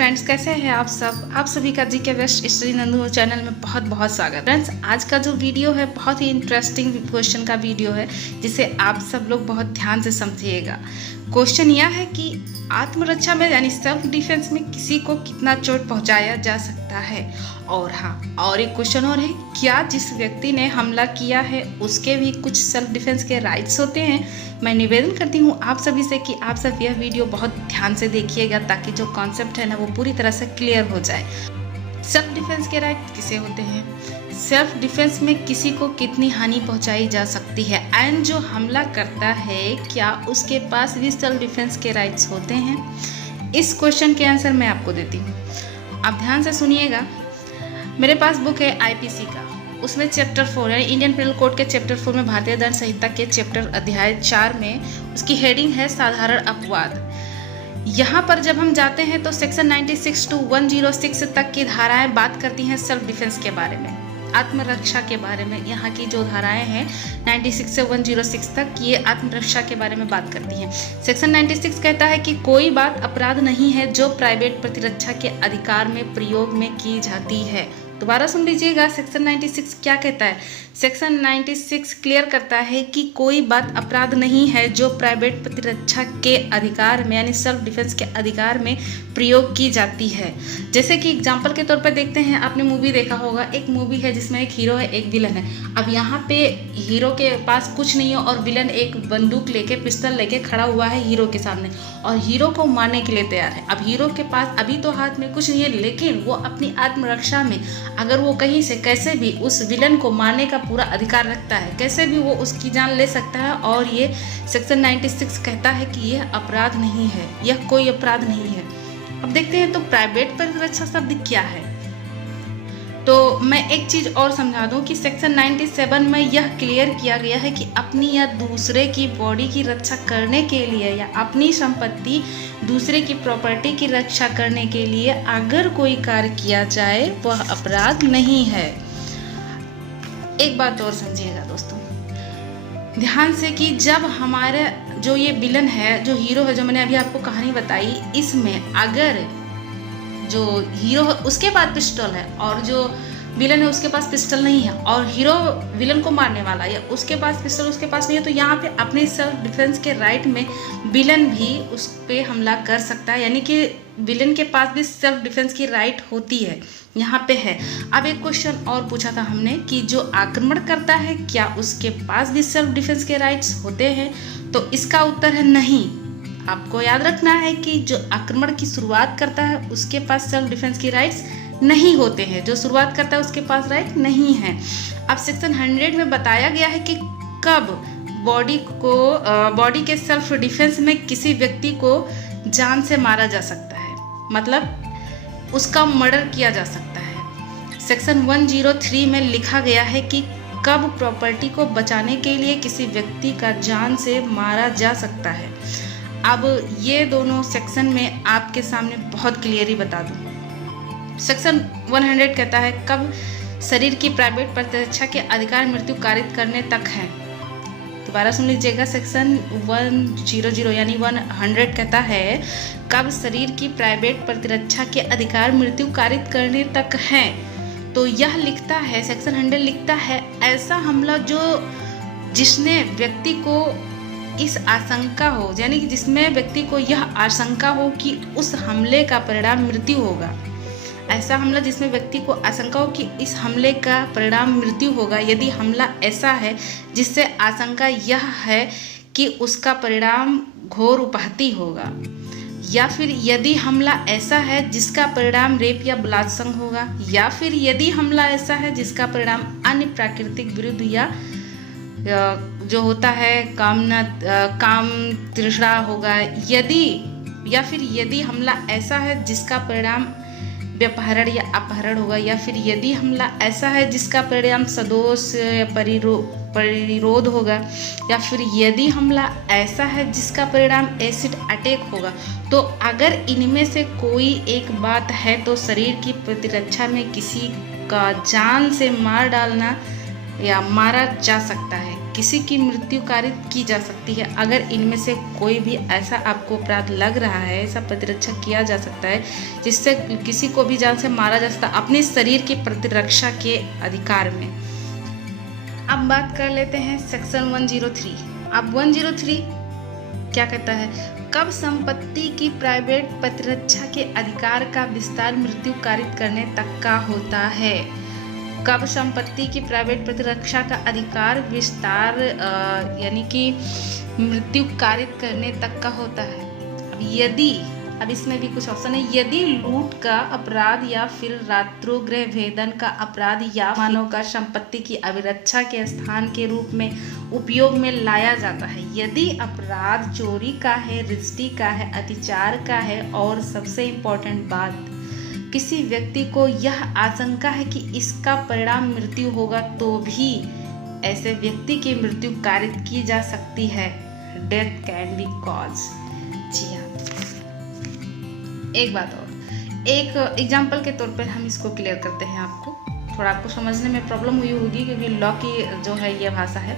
Friends, कैसे हैं आप सब। आप सभी का जी के बेस्ट स्टडी नंदू चैनल में बहुत बहुत स्वागत। फ्रेंड्स, आज का जो वीडियो है बहुत ही इंटरेस्टिंग क्वेश्चन का वीडियो है, जिसे आप सब लोग बहुत ध्यान से समझिएगा। क्वेश्चन यह है कि आत्मरक्षा में यानी सेल्फ डिफेंस में किसी को कितना चोट पहुंचाया जा सकता है। और हाँ, और एक क्वेश्चन और है, क्या जिस व्यक्ति ने हमला किया है उसके भी कुछ सेल्फ डिफेंस के राइट्स होते हैं। मैं निवेदन करती हूँ आप सभी से कि आप सब यह वीडियो बहुत ध्यान से देखिएगा, ताकि जो कॉन्सेप्ट है ना वो पूरी तरह से क्लियर हो जाए। सेल्फ डिफेंस के राइट किसे होते हैं, सेल्फ डिफेंस में किसी को कितनी हानि पहुंचाई जा सकती है, एंड जो हमला करता है क्या उसके पास भी सेल्फ डिफेंस के राइट्स होते हैं। इस क्वेश्चन के आंसर मैं आपको देती हूँ, आप ध्यान से सुनिएगा। मेरे पास बुक है आईपीसी का, उसमें चैप्टर 4 यानी इंडियन पेनल कोड के चैप्टर 4 में भारतीय दंड संहिता के चैप्टर अध्याय 4 में उसकी हेडिंग है साधारण अपवाद। यहाँ पर जब हम जाते हैं तो सेक्शन 96 to 106 तक की धाराएं बात करती हैं सेल्फ डिफेंस के बारे में, आत्मरक्षा के बारे में। यहाँ की जो धाराएं हैं 96 से 106 तक, ये आत्मरक्षा के बारे में बात करती हैं। सेक्शन 96 कहता है कि कोई बात अपराध नहीं है जो प्राइवेट प्रतिरक्षा के अधिकार में प्रयोग में की जाती है। दोबारा सुन लीजिएगा, सेक्शन 96 क्या कहता है। सेक्शन 96 क्लियर करता है कि कोई बात अपराध नहीं है जो प्राइवेट प्रतिरक्षा के अधिकार में यानी सेल्फ डिफेंस के अधिकार में प्रयोग की जाती है। जैसे कि एग्जांपल के तौर पर देखते हैं, आपने मूवी देखा होगा, एक मूवी है जिसमें एक हीरो है एक विलन है। अब यहाँ पे हीरो के पास कुछ नहीं है और विलन एक बंदूक लेके पिस्टल लेके खड़ा हुआ है हीरो के सामने और हीरो को मारने के लिए तैयार है। अब हीरो के पास अभी तो हाथ में कुछ नहीं है, लेकिन वो अपनी आत्मरक्षा में अगर वो कहीं से कैसे भी उस विलन को मारने का पूरा अधिकार रखता है, कैसे भी वो उसकी जान ले सकता है। और ये सेक्शन 96 कहता है कि यह अपराध नहीं है, यह कोई अपराध नहीं है। अब देखते हैं तो प्राइवेट प्रतिरक्षा शब्द क्या है। तो मैं एक चीज़ और समझा दूं कि सेक्शन 97 में यह क्लियर किया गया है कि अपनी या दूसरे की बॉडी की रक्षा करने के लिए या अपनी संपत्ति दूसरे की प्रॉपर्टी की रक्षा करने के लिए अगर कोई कार्य किया जाए वह अपराध नहीं है। एक बात और समझिएगा दोस्तों ध्यान से कि जब हमारे जो ये विलन है, जो हीरो है, जो मैंने अभी आपको कहानी बताई, इसमें अगर जो हीरो है उसके पास पिस्टल है और जो विलन है उसके पास पिस्टल नहीं है, और हीरो विलन को मारने वाला है, उसके पास पिस्टल उसके पास नहीं है, तो यहाँ पे अपने सेल्फ डिफेंस के राइट में विलन भी उस पर हमला कर सकता है, यानी कि विलन के पास भी सेल्फ डिफेंस की राइट होती है, यहाँ पे है। अब एक क्वेश्चन और पूछा था हमने कि जो आक्रमण करता है क्या उसके पास भी सेल्फ डिफेंस के राइट्स होते हैं, तो इसका उत्तर है नहीं। आपको याद रखना है कि जो आक्रमण की शुरुआत करता है उसके पास सेल्फ डिफेंस की राइट्स नहीं होते हैं, जो शुरुआत करता है उसके पास राइट नहीं है। अब सेक्शन 100 में बताया गया है कि कब बॉडी के सेल्फ डिफेंस में किसी व्यक्ति को जान से मारा जा सकता है, मतलब उसका मर्डर किया जा सकता है। सेक्शन 103 में लिखा गया है कि कब प्रॉपर्टी को बचाने के लिए किसी व्यक्ति का जान से मारा जा सकता है। अब ये दोनों सेक्शन में आपके सामने बहुत क्लियरली बता दूँ। सेक्शन 100 कहता है कब शरीर की प्राइवेट प्रतिरक्षा के अधिकार मृत्यु कारित करने तक है। दोबारा सुन लीजिएगा, सेक्शन 100 यानी 100 कहता है कब शरीर की प्राइवेट प्रतिरक्षा के अधिकार मृत्यु कारित करने तक है। तो यह लिखता है, सेक्शन 100 लिखता है ऐसा हमला जो जिसने व्यक्ति को इस आशंका हो, यानी कि जिसमें व्यक्ति को यह आशंका हो कि उस हमले का परिणाम मृत्यु होगा। ऐसा हमला जिसमें व्यक्ति को आशंका हो कि इस हमले का परिणाम मृत्यु होगा, यदि हमला ऐसा है जिससे आशंका यह है कि उसका परिणाम घोर उपाहति होगा, या फिर यदि हमला ऐसा है जिसका परिणाम रेप या बलात्संग होगा, या फिर यदि हमला ऐसा है जिसका परिणाम अन्य प्राकृतिक विरुद्ध या जो होता है काम तृष्णा होगा, या फिर यदि हमला ऐसा है जिसका परिणाम व्यपहरण या अपहरण होगा, या फिर यदि हमला ऐसा है जिसका परिणाम सदोष या परिरोध होगा, या फिर यदि हमला ऐसा है जिसका परिणाम एसिड अटैक होगा। तो अगर इनमें से कोई एक बात है तो शरीर की प्रतिरक्षा में किसी का जान से मार डालना या मारा जा सकता है, किसी की मृत्यु कारित की जा सकती है। अगर इनमें से कोई भी ऐसा आपको अपराध लग रहा है, ऐसा प्रतिरक्षा किया जा सकता है जिससे किसी को भी जान से मारा जा सकता है अपने शरीर की प्रतिरक्षा के अधिकार में। अब बात कर लेते हैं सेक्शन 103। अब 103 क्या कहता है? कब संपत्ति की प्राइवेट प्रतिरक्षा के अधिकार का विस्तार मृत्यु कारित करने तक का होता है। कब संपत्ति की प्राइवेट प्रतिरक्षा का अधिकार विस्तार यानी कि मृत्यु कारित करने तक का होता है। अब इसमें भी कुछ ऑप्शन है। यदि लूट का अपराध या फिर रात्रोग्रह भेदन का अपराध या मानव का संपत्ति की अभिरक्षा के स्थान के रूप में उपयोग में लाया जाता है। यदि अपराध चोरी का है, रिश्ती का है, अत्याचार का है और सबसे इम्पोर्टेंट बात, किसी व्यक्ति को यह आशंका है कि इसका परिणाम मृत्यु होगा तो भी ऐसे व्यक्ति की मृत्यु कारित की जा सकती है। Death can be cause. जी हाँ, एक बात और, एक एग्जाम्पल के तौर पर हम इसको क्लियर करते हैं। थोड़ा आपको समझने में प्रॉब्लम हुई होगी क्योंकि लॉ की जो है ये भाषा है।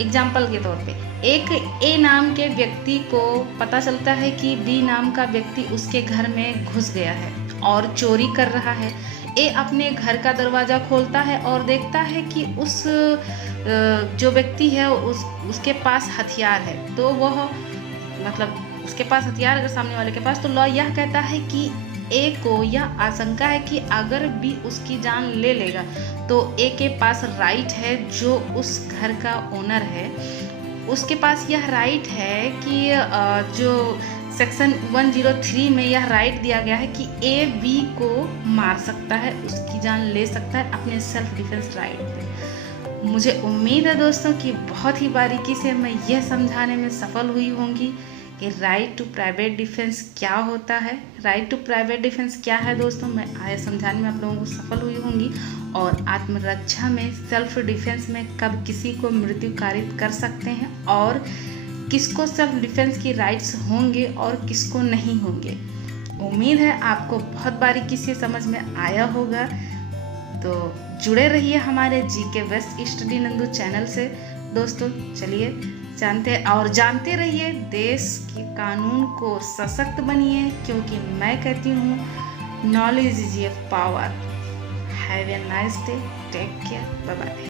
एग्जाम्पल के तौर पे एक ए नाम के व्यक्ति को पता चलता है कि बी नाम का व्यक्ति उसके घर में घुस गया है और चोरी कर रहा है। ए अपने घर का दरवाज़ा खोलता है और देखता है कि उस जो व्यक्ति है उसके पास हथियार है। तो वह मतलब उसके पास हथियार अगर सामने वाले के पास, तो लॉ यह कहता है कि ए को यह आशंका है कि अगर बी उसकी जान ले लेगा तो ए के पास राइट है, जो उस घर का ओनर है उसके पास यह राइट है कि जो सेक्शन 103 में यह राइट दिया गया है कि ए बी को मार सकता है, उसकी जान ले सकता है अपने सेल्फ डिफेंस राइट पे। मुझे उम्मीद है दोस्तों कि बहुत ही बारीकी से मैं यह समझाने में सफल हुई होंगी कि राइट टू प्राइवेट डिफेंस क्या होता है। राइट टू प्राइवेट डिफेंस क्या है दोस्तों, मैं आया समझाने में आप लोगों को सफल हुई होंगी। और आत्मरक्षा में, सेल्फ डिफेंस में कब किसी को मृत्यु कारित कर सकते हैं और किसको सेल्फ डिफेंस की राइट्स होंगे और किसको नहीं होंगे। उम्मीद है आपको बहुत बारीकी से समझ में आया होगा। तो जुड़े रहिए हमारे GK best study Nandu channel से दोस्तों। चलिए जानते रहिए देश के कानून को सशक्त बनिए, क्योंकि मैं कहती हूँ knowledge is a power. Have a nice day, take care, bye bye.